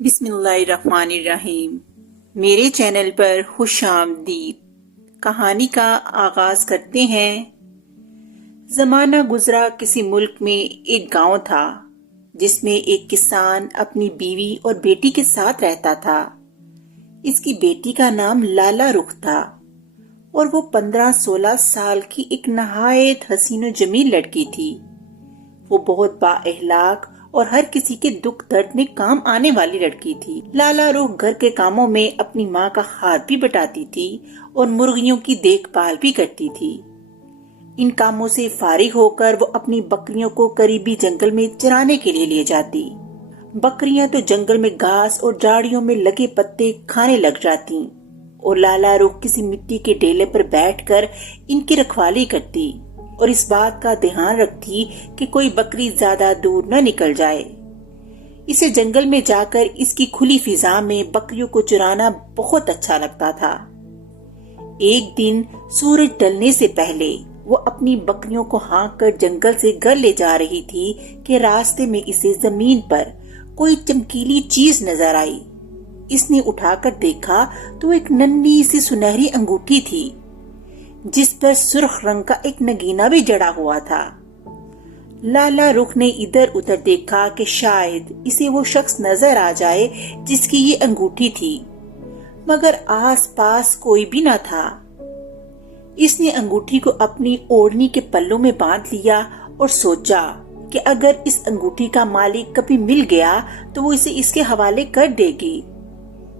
بسم اللہ الرحمن الرحیم۔ میرے چینل پر خوش آمدید۔ کہانی کا آغاز کرتے ہیں۔ زمانہ گزرا کسی ملک میں ایک گاؤں تھا جس میں ایک کسان اپنی بیوی اور بیٹی کے ساتھ رہتا تھا۔ اس کی بیٹی کا نام لالا رخ تھا اور وہ 15-16 سال کی ایک نہایت حسین و جمیل لڑکی تھی۔ وہ بہت با اخلاق اور ہر کسی کے دکھ درد میں کام آنے والی لڑکی تھی۔ لالا رخ گھر کے کاموں میں اپنی ماں کا ہاتھ بھی بٹاتی تھی اور مرغیوں کی دیکھ بھال بھی کرتی تھی۔ ان کاموں سے فارغ ہو کر وہ اپنی بکریوں کو قریبی جنگل میں چرانے کے لیے لے جاتی۔ بکریاں تو جنگل میں گھاس اور جھاڑیوں میں لگے پتے کھانے لگ جاتی اور لالا رخ کسی مٹی کے ڈیلے پر بیٹھ کر ان کی رکھوالی کرتی اور اس بات کا دھیان رکھتی کہ کوئی بکری زیادہ دور نہ نکل جائے۔ اسے جنگل میں جا کر اس کی کھلی فضا میں بکریوں کو چرانا بہت اچھا لگتا تھا۔ ایک دن سورج ڈلنے سے پہلے وہ اپنی بکریوں کو ہانک کر جنگل سے گھر لے جا رہی تھی کہ راستے میں اسے زمین پر کوئی چمکیلی چیز نظر آئی۔ اس نے اٹھا کر دیکھا تو ایک ننھی سی سنہری انگوٹھی تھی جس پر سرخ رنگ کا ایک نگینہ بھی جڑا ہوا تھا۔ لالا رخ نے ادھر ادھر دیکھا کہ شاید اسے وہ شخص نظر آ جائے جس کی یہ انگوٹھی تھی، مگر آس پاس کوئی بھی نہ تھا۔ اس نے انگوٹھی کو اپنی اوڑھنی کے پلوں میں باندھ لیا اور سوچا کہ اگر اس انگوٹھی کا مالک کبھی مل گیا تو وہ اسے اس کے حوالے کر دے گی۔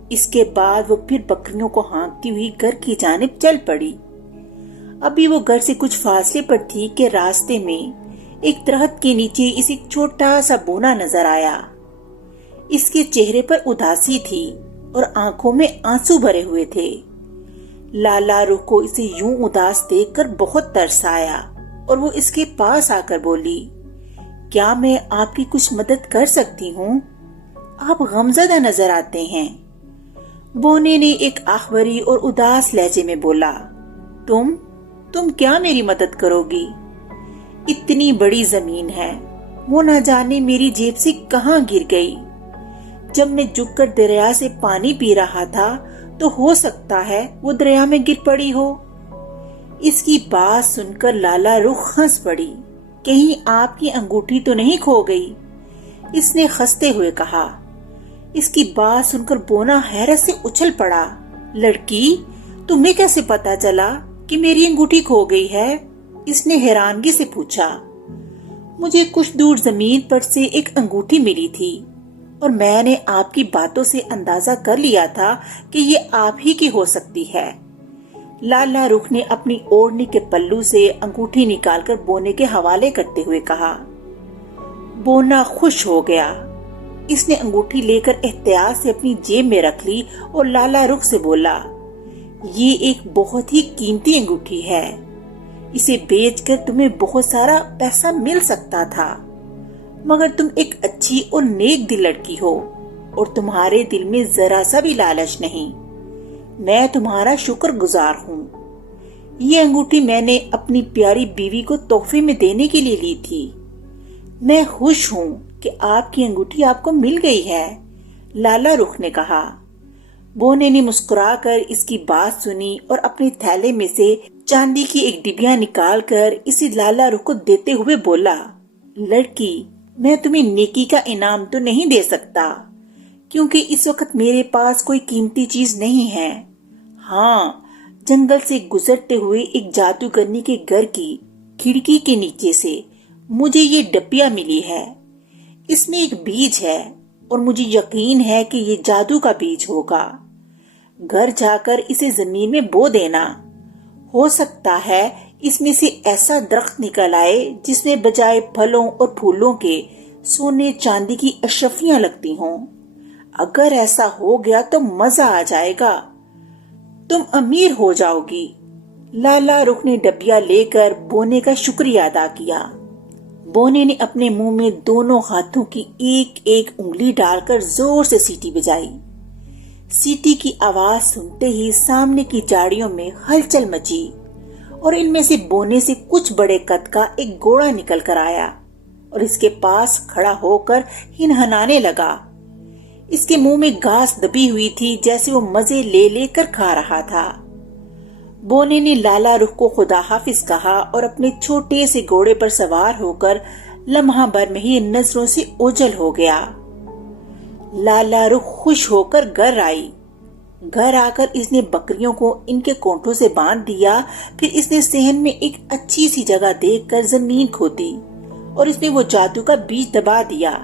اس کے بعد وہ پھر بکریوں کو ہانکتی ہوئی گھر کی جانب چل پڑی۔ ابھی وہ گھر سے کچھ فاصلے پر تھی کہ راستے میں ایک درخت کے نیچے اسے ایک چھوٹا سا بونا نظر آیا۔ اس کے چہرے پر اداسی تھی اور آنکھوں میں آنسو بھرے ہوئے تھے۔ لالا رخ کو اسے یوں اداس دیکھ کر بہت ترس آیا اور وہ اس کے پاس آ کر بولی، کیا میں آپ کی کچھ مدد کر سکتی ہوں؟ آپ غمزدہ نظر آتے ہیں۔ بونے نے ایک آخوری اور اداس لہجے میں بولا، تم کیا میری مدد کرو گی؟ اتنی بڑی زمین ہے، وہ نہ جانے میری جیب سے کہاں گر گئی۔ جب میں جھک کر دریا سے پانی پی رہا تھا تو ہو سکتا ہے وہ دریا میں گر پڑی ہو۔ اس کی بات سن کر لالا رخ ہنس پڑی، کہیں آپ کی انگوٹھی تو نہیں کھو گئی؟ اس نے ہنستے ہوئے کہا۔ اس کی بات سن کر بونا حیرت سے اچھل پڑا، لڑکی تمہیں کیسے پتا چلا کہ میری انگوٹھی کھو گئی ہے؟ اس نے حیرانگی سے پوچھا۔ مجھے کچھ دور زمین پر سے ایک انگوٹھی ملی تھی اور میں نے آپ کی باتوں سے اندازہ کر لیا تھا کہ یہ آپ ہی کی ہو سکتی ہے۔ لالا رخ نے اپنی اوڑھنی کے پلو سے انگوٹھی نکال کر بونے کے حوالے کرتے ہوئے کہا۔ بونا خوش ہو گیا۔ اس نے انگوٹھی لے کر احتیاط سے اپنی جیب میں رکھ لی اور لالا رخ سے بولا، یہ ایک بہت ہی قیمتی انگوٹھی ہے، اسے بیچ کر تمہیں بہت سارا پیسہ مل سکتا تھا، مگر تم ایک اچھی اور نیک دل لڑکی ہو اور تمہارے دل میں ذرا سا بھی لالچ نہیں۔ میں تمہارا شکر گزار ہوں۔ یہ انگوٹھی میں نے اپنی پیاری بیوی کو تحفے میں دینے کے لیے لی تھی۔ میں خوش ہوں کہ آپ کی انگوٹھی آپ کو مل گئی ہے، لالا رخ نے کہا۔ بونے نے مسکرا کر اس کی بات سنی اور اپنے تھیلے میں سے چاندی کی ایک ڈبیا نکال کر اسے لالا رخ کو دیتے ہوئے بولا، لڑکی میں تمہیں نیکی کا انعام تو نہیں دے سکتا کیونکہ اس وقت میرے پاس کوئی قیمتی چیز نہیں ہے۔ ہاں، جنگل سے گزرتے ہوئے ایک جادوگرنی کے گھر کی کھڑکی کے نیچے سے مجھے یہ ڈبیا ملی ہے۔ اس میں ایک بیج ہے اور مجھے یقین ہے کہ یہ جادو کا بیج ہوگا۔ گھر جا کر اسے زمین میں بو دینا، ہو سکتا ہے اس میں سے ایسا درخت نکل آئے جس میں بجائے پھلوں اور پھولوں کے سونے چاندی کی اشرفیاں لگتی ہوں۔ اگر ایسا ہو گیا تو مزہ آ جائے گا، تم امیر ہو جاؤ گی۔ لالا رخ نے ڈبیا لے کر بونے کا شکریہ ادا کیا۔ بونے نے اپنے منہ میں دونوں ہاتھوں کی ایک ایک انگلی ڈال کر زور سے سیٹی بجائی۔ سیٹی کی آواز سنتے ہی سامنے کی جھاڑیوں میں ہلچل مچی اور ان میں سے بونے سے کچھ بڑے قد کا ایک گھوڑا نکل کر آیا اور اس کے پاس کھڑا ہو کر ہنہنانے لگا، اس کے منہ میں گھاس دبی ہوئی تھی، جیسے وہ مزے لے لے کر کھا رہا تھا۔ بونے نے لالا رخ کو خدا حافظ کہا اور اپنے چھوٹے سے گھوڑے پر سوار ہو کر لمحہ بھر میں ہی نظروں سے اوجھل ہو گیا۔ لالا رخ خوش ہو کر گھر آئی۔ گھر آ کر اس نے بکریوں کو ان کے کونٹوں سے باندھ دیا، پھر اس نے صحن میں ایک اچھی سی جگہ دیکھ کر زمین کھودی اور اس میں وہ جادو کا بیج دبا دیا۔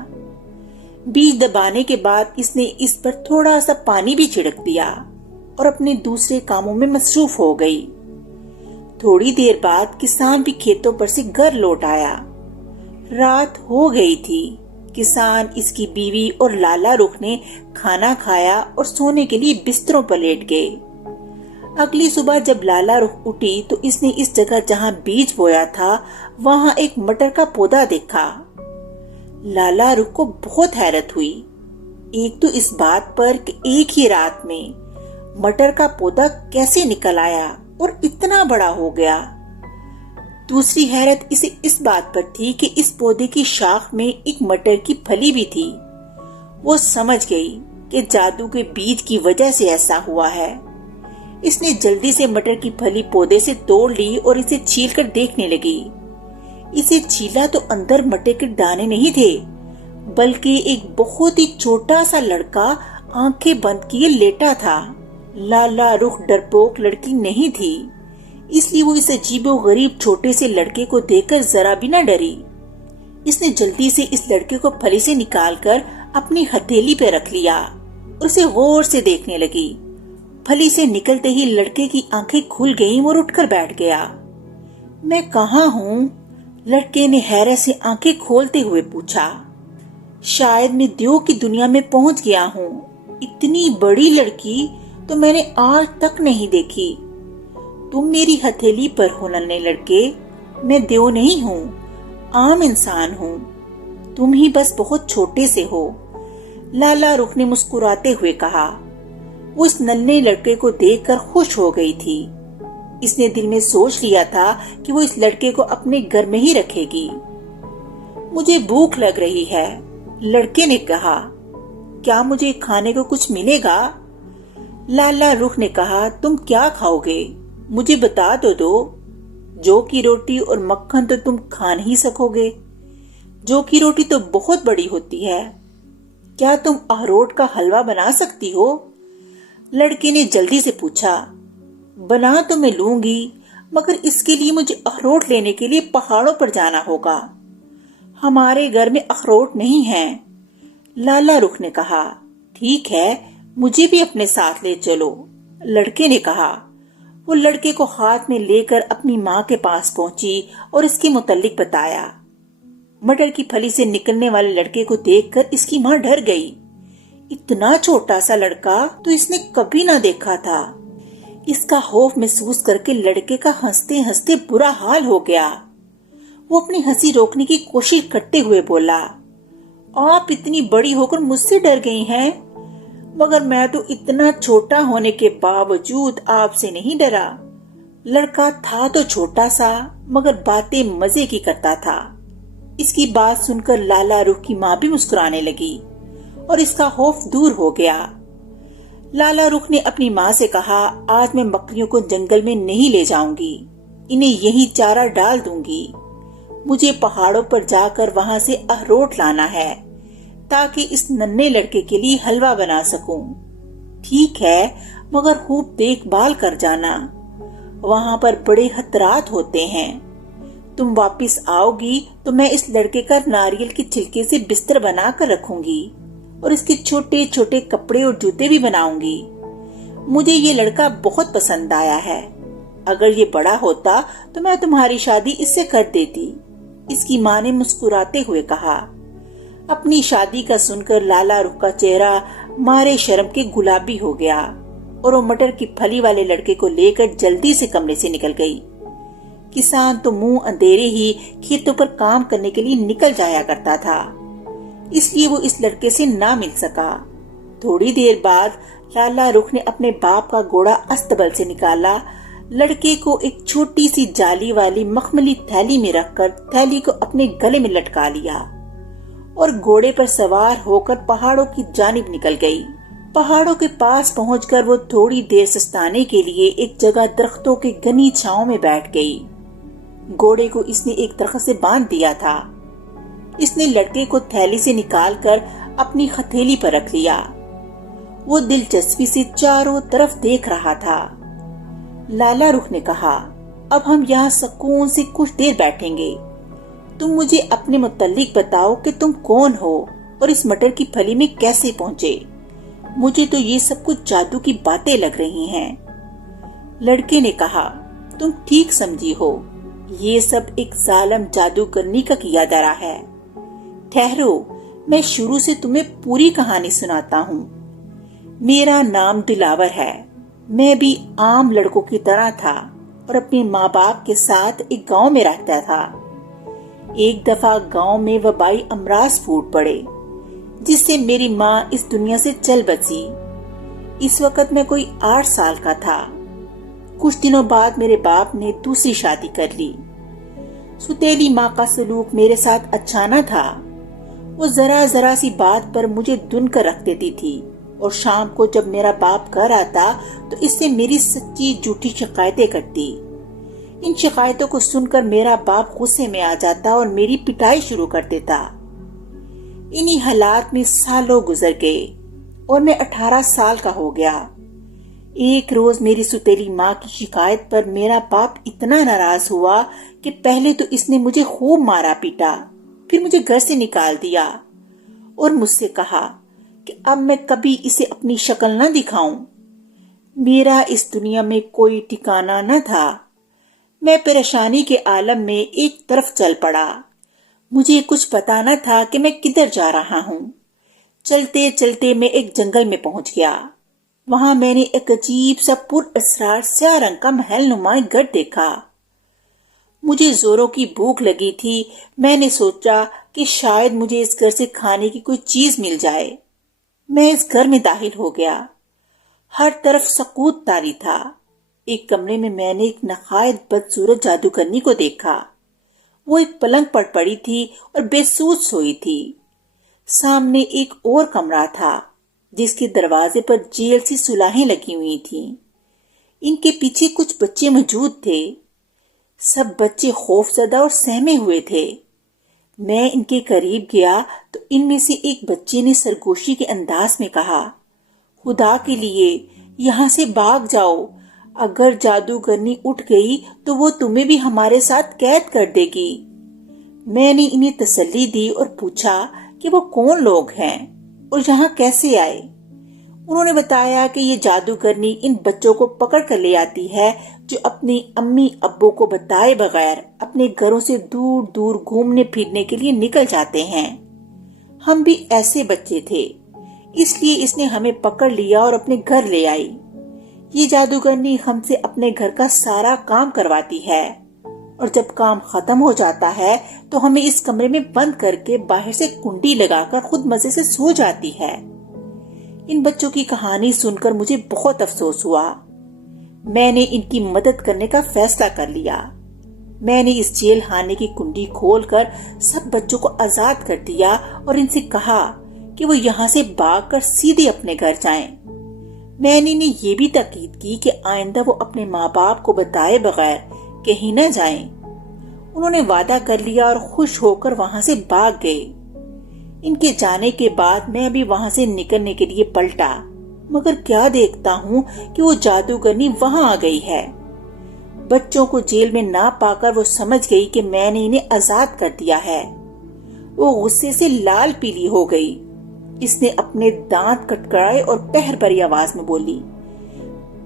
بیج دبانے کے بعد اس نے اس پر تھوڑا سا پانی بھی چھڑک دیا اور اپنے دوسرے کاموں میں مصروف ہو گئی۔ تھوڑی دیر بعد کسان بھی کھیتوں پر سے گھر لوٹ آیا۔ رات ہو گئی تھی۔ کسان، اس کی بیوی اور لالا رخ نے کھانا کھایا اور سونے کے لیے بستروں پر لیٹ گئے۔ اگلی صبح جب لالا رخ اٹھی تو اس نے اس جگہ جہاں بیج بویا تھا وہاں ایک مٹر کا پودا دیکھا۔ لالا رخ کو بہت حیرت ہوئی، ایک تو اس بات پر کہ ایک ہی رات میں مٹر کا پودا کیسے نکل آیا اور اتنا بڑا ہو گیا۔ دوسری حیرت اسے اس بات پر تھی کہ اس پودے کی شاخ میں ایک مٹر کی پھلی بھی تھی۔ وہ سمجھ گئی کہ جادو کے بیج کی وجہ سے ایسا ہوا ہے۔ اس نے جلدی سے مٹر کی پھلی پودے سے توڑ لی اور اسے چھیل کر دیکھنے لگی۔ اسے چھیلا تو اندر مٹر کے دانے نہیں تھے، بلکہ ایک بہت ہی چھوٹا سا لڑکا آنکھیں بند کیے لیٹا تھا۔ لالا رخ ڈرپوک لڑکی نہیں تھی، اس لیے وہ اس عجیب و غریب چھوٹے سے لڑکے کو دیکھ کر ذرا بھی نہ ڈری۔ اس نے جلدی سے اس لڑکے کو پھلی سے نکال کر اپنی ہتھیلی پہ رکھ لیا اور اسے غور سے دیکھنے لگی۔ پھلی سے نکلتے ہی لڑکے کی آنکھیں کھل گئیں اور اٹھ کر بیٹھ گیا۔ میں کہاں ہوں؟ لڑکے نے حیرت سے آنکھیں کھولتے ہوئے پوچھا۔ شاید میں دیو کی دنیا میں پہنچ گیا ہوں، اتنی بڑی لڑکی تو میں نے آج تک نہیں دیکھی۔ تم میری ہتھیلی پر ہو ننھے لڑکے، میں دیو نہیں ہوں، عام انسان ہوں، تم ہی بس بہت چھوٹے سے ہو، لالا رخ نے مسکراتے ہوئے کہا۔ وہ اس ننھے لڑکے کو دیکھ کر خوش ہو گئی تھی۔ اس نے دل میں سوچ لیا تھا کہ وہ اس لڑکے کو اپنے گھر میں ہی رکھے گی۔ مجھے بھوک لگ رہی ہے، لڑکے نے کہا، کیا مجھے کھانے کو کچھ ملے گا؟ لالا رخ نے کہا، تم کیا کھاؤ گے؟ مجھے بتا دو، جو کی روٹی اور مکھن تو تم کھا نہیں سکو گے، جو کی روٹی تو بہت بڑی ہوتی ہے، کیا تم اخروٹ کا حلوہ بنا سکتی ہو؟ لڑکے نے جلدی سے پوچھا۔ بنا تو میں لوں گی، مگر اس کے لیے مجھے اخروٹ لینے کے لیے پہاڑوں پر جانا ہوگا، ہمارے گھر میں اخروٹ نہیں ہیں۔ لالا رخ نے کہا، ٹھیک ہے، مجھے بھی اپنے ساتھ لے چلو۔ لڑکے نے کہا۔ وہ لڑکے کو ہاتھ میں لے کر اپنی ماں کے پاس پہنچی اور اس کے متعلق بتایا۔ مٹر کی پھلی سے نکلنے والے لڑکے کو دیکھ کر اس کی ماں ڈر گئی۔ اتنا چھوٹا سا لڑکا تو اس نے کبھی نہ دیکھا تھا۔ اس کا خوف محسوس کر کے لڑکے کا ہنستے ہنستے برا حال ہو گیا۔ وہ اپنی ہنسی روکنے کی کوشش کرتے ہوئے بولا، آپ اتنی بڑی ہو کر مجھ سے ڈر گئی ہیں، مگر میں تو اتنا چھوٹا ہونے کے باوجود آپ سے نہیں ڈرا۔ لڑکا تھا تو چھوٹا سا، مگر باتیں مزے کی کرتا تھا۔ اس کی بات سن کر لالا رخ کی ماں بھی مسکرانے لگی اور اس کا خوف دور ہو گیا۔ لالا رخ نے اپنی ماں سے کہا، آج میں بکریوں کو جنگل میں نہیں لے جاؤں گی، انہیں یہیں چارہ ڈال دوں گی۔ مجھے پہاڑوں پر جا کر وہاں سے اخروٹ لانا ہے تاکہ اس ننھے لڑکے کے لیے حلوہ بنا سکوں۔ ٹھیک ہے، مگر خوب دیکھ بھال کر جانا، وہاں پر بڑے خطرات ہوتے ہیں۔ تم واپس آؤ گی تو میں اس لڑکے کا ناریل کے چھلکے سے بستر بنا کر رکھوں گی اور اس کے چھوٹے چھوٹے کپڑے اور جوتے بھی بناؤں گی۔ مجھے یہ لڑکا بہت پسند آیا ہے، اگر یہ بڑا ہوتا تو میں تمہاری شادی اس سے کر دیتی۔ اس کی ماں نے مسکراتے ہوئے کہا۔ اپنی شادی کا سن کر لالا رخ کا چہرہ مارے شرم کے گلابی ہو گیا اور وہ مٹر کی پھلی والے لڑکے کو لے کر جلدی سے کمرے سے نکل گئی۔ کسان تو منہ اندھیرے ہی کھیتوں پر کام کرنے کے لیے نکل جایا کرتا تھا، اس لیے وہ اس لڑکے سے نہ مل سکا۔ تھوڑی دیر بعد لالا رخ نے اپنے باپ کا گھوڑا استبل سے نکالا، لڑکے کو ایک چھوٹی سی جالی والی مخملی تھیلی میں رکھ کر تھیلی کو اپنے گلے میں لٹکا لیا اور گھوڑے پر سوار ہو کر پہاڑوں کی جانب نکل گئی۔ پہاڑوں کے پاس پہنچ کر وہ تھوڑی دیر سستانے کے لیے ایک جگہ درختوں کی گھنی چھاؤں میں بیٹھ گئی۔ گھوڑے کو اس نے ایک درخت سے باندھ دیا تھا۔ اس نے لڑکے کو تھیلی سے نکال کر اپنی ہتھیلی پر رکھ لیا۔ وہ دلچسپی سے چاروں طرف دیکھ رہا تھا۔ لالا رخ نے کہا، اب ہم یہاں سکون سے کچھ دیر بیٹھیں گے۔ تم مجھے اپنے متعلق بتاؤ کہ تم کون ہو اور اس مٹر کی پھلی میں کیسے پہنچے۔ مجھے تو یہ سب کچھ جادو کی باتیں لگ رہی ہیں۔ لڑکے نے کہا، تم ٹھیک سمجھی ہو، یہ سب ایک ظالم جادوگرنی کا کیا دھرا ہے۔ ٹھہرو، میں شروع سے تمہیں پوری کہانی سناتا ہوں۔ میرا نام دلاور ہے۔ میں بھی عام لڑکوں کی طرح تھا اور اپنے ماں باپ کے ساتھ ایک گاؤں میں رہتا تھا۔ ایک دفعہ گاؤں میں وبائی امراض پھوٹ پڑے جس سے میری ماں اس دنیا سے چل بسی۔ اس وقت میں کوئی 8 سال کا تھا۔ کچھ دنوں بعد میرے باپ نے دوسری شادی کر لی۔ ستیلی ماں کا سلوک میرے ساتھ اچھا نہ تھا۔ وہ ذرا ذرا سی بات پر مجھے دن کر رکھ دیتی تھی اور شام کو جب میرا باپ گھر آتا تو اس سے میری سچی جھوٹی شکایتیں کرتی۔ ان شکایتوں کو سن کر میرا باپ غصے میں آ جاتا اور میری پٹائی شروع کر دیتا۔ انہی حالات میں سالوں گزر گئے اور میں 18 سال کا ہو گیا۔ ایک روز میری ستیلی ماں کی شکایت پر میرا باپ اتنا ناراض ہوا کہ پہلے تو اس نے مجھے خوب مارا پیٹا، پھر مجھے گھر سے نکال دیا اور مجھ سے کہا کہ اب میں کبھی اسے اپنی شکل نہ دکھاؤں۔ میرا اس دنیا میں کوئی ٹھکانہ نہ تھا۔ میں پریشانی کے عالم میں ایک طرف چل پڑا۔ مجھے کچھ پتا نہ تھا کہ میں کدھر جا رہا ہوں۔ چلتے چلتے میں ایک جنگل میں پہنچ گیا۔ وہاں میں نے ایک عجیب سا پر اسرار سیاہ رنگ کا محل نما گھر دیکھا۔ مجھے زوروں کی بھوک لگی تھی۔ میں نے سوچا کہ شاید مجھے اس گھر سے کھانے کی کوئی چیز مل جائے۔ میں اس گھر میں داخل ہو گیا۔ ہر طرف سکوت طاری تھا۔ ایک کمرے میں نے ایک نہایت بدصورت جادوگرنی کو دیکھا۔ وہ ایک پلنگ پر پڑی تھی اور بے سوچ سوئی تھی۔ سامنے ایک اور کمرہ تھا جس کے دروازے پر جیل سی سلاخیں لگی ہوئی تھیں۔ ان کے پیچھے کچھ بچے موجود تھے۔ سب بچے خوف زدہ اور سہمے ہوئے تھے۔ میں ان کے قریب گیا تو ان میں سے ایک بچے نے سرگوشی کے انداز میں کہا، خدا کے لیے یہاں سے بھاگ جاؤ، اگر جادوگرنی اٹھ گئی تو وہ تمہیں بھی ہمارے ساتھ قید کر دے گی۔ میں نے انہیں تسلی دی اور پوچھا کہ وہ کون لوگ ہیں اور یہاں کیسے آئے۔ انہوں نے بتایا کہ یہ جادوگرنی ان بچوں کو پکڑ کر لے آتی ہے جو اپنی امی ابو کو بتائے بغیر اپنے گھروں سے دور دور گھومنے پھرنے کے لیے نکل جاتے ہیں۔ ہم بھی ایسے بچے تھے، اس لیے اس نے ہمیں پکڑ لیا اور اپنے گھر لے آئی۔ یہ جادوگرنی ہم سے اپنے گھر کا سارا کام کرواتی ہے اور جب کام ختم ہو جاتا ہے تو ہمیں اس کمرے میں بند کر کے باہر سے کنڈی لگا کر خود مزے سے سو جاتی ہے۔ ان بچوں کی کہانی سن کر مجھے بہت افسوس ہوا۔ میں نے ان کی مدد کرنے کا فیصلہ کر لیا۔ میں نے اس جیل خانے کی کنڈی کھول کر سب بچوں کو آزاد کر دیا اور ان سے کہا کہ وہ یہاں سے بھاگ کر سیدھے اپنے گھر جائیں۔ میں نے انہیں یہ بھی تاکید کی کہ آئندہ وہ اپنے ماں باپ کو بتائے بغیر کہیں نہ جائیں۔ انہوں نے وعدہ کر لیا اور خوش ہو کر وہاں سے بھاگ گئے۔ ان کے جانے کے بعد میں ابھی وہاں سے نکلنے کے لیے پلٹا، مگر کیا دیکھتا ہوں کہ وہ جادوگرنی وہاں آ گئی ہے۔ بچوں کو جیل میں نہ پا کر وہ سمجھ گئی کہ میں نے انہیں آزاد کر دیا ہے۔ وہ غصے سے لال پیلی ہو گئی۔ اس نے اپنے دانت کٹکھٹائے اور قہر بھری آواز میں بولی،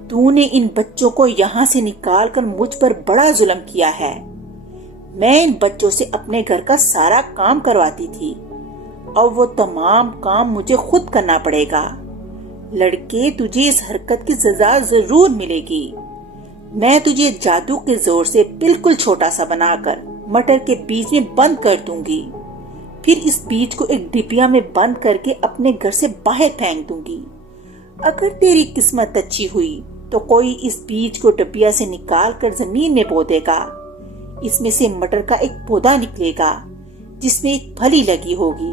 تو نے ان بچوں کو یہاں سے نکال کر مجھ پر بڑا ظلم کیا ہے۔ میں ان بچوں سے اپنے گھر کا سارا کام کرواتی تھی اور وہ تمام کام مجھے خود کرنا پڑے گا۔ لڑکے، تجھے اس حرکت کی سزا ضرور ملے گی۔ میں تجھے جادو کے زور سے بالکل چھوٹا سا بنا کر مٹر کے بیج میں بند کر دوں گی، پھر اس بیج کو ایک ڈبیا میں بند کر کے اپنے گھر سے باہر پھینک دوں گی۔ اگر تیری قسمت اچھی ہوئی تو کوئی اس بیج کو ڈبیا سے نکال کر زمین میں بو دے گا۔ اس میں سے مٹر کا ایک پودا نکلے گا جس میں ایک پھلی لگی ہوگی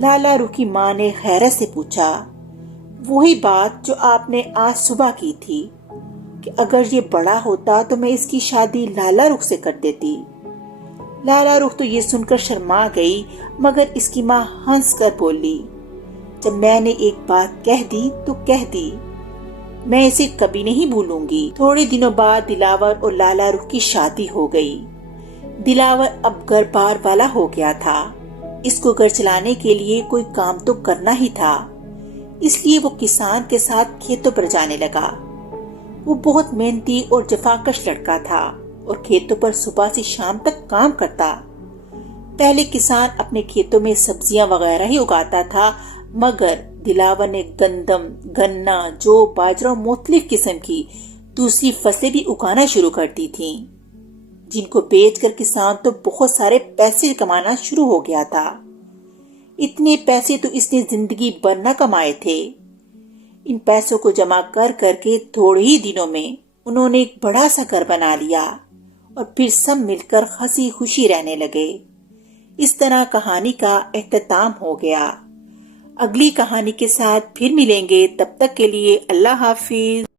لالا روح کی ماں نے حیرت سے پوچھا، وہی بات جو آپ نے آج صبح کی تھی کہ اگر یہ بڑا ہوتا تو میں اس کی شادی لالا رخ سے کر دیتی۔ لالا رخ تو یہ سن کر شرما گئی، مگر اس کی ماں ہنس کر بولی، جب میں نے ایک بات کہہ دی تو کہہ دی، میں اسے کبھی نہیں بھولوں گی۔ تھوڑے دنوں بعد دلاور اور لالا رخ کی شادی ہو گئی۔ دلاور اب گھر بار والا ہو گیا تھا، اس کو گھر چلانے کے لیے کوئی کام تو کرنا ہی تھا، اس لیے وہ کسان کے ساتھ کھیتوں پر جانے لگا۔ وہ بہت محنتی اور جفاکش لڑکا تھا اور کھیتوں پر صبح سے شام تک کام کرتا۔ پہلے کسان اپنے کھیتوں میں سبزیاں وغیرہ ہی اگاتا تھا، مگر دلاور نے گندم، گنا، جو، باجرہ، مختلف قسم کی دوسری فصلیں بھی اگانا شروع کر دی تھیں، جن کو بیچ کر کسان تو بہت سارے پیسے کمانا شروع ہو گیا تھا۔ اتنے پیسے تو اس نے زندگی بھر نہ کمائے تھے۔ ان پیسوں کو جمع کر کر کے تھوڑے ہی دنوں میں انہوں نے ایک بڑا سا گھر بنا لیا اور پھر سب مل کر ہنسی خوشی رہنے لگے۔ اس طرح کہانی کا اختتام ہو گیا۔ اگلی کہانی کے ساتھ پھر ملیں گے، تب تک کے لیے اللہ حافظ۔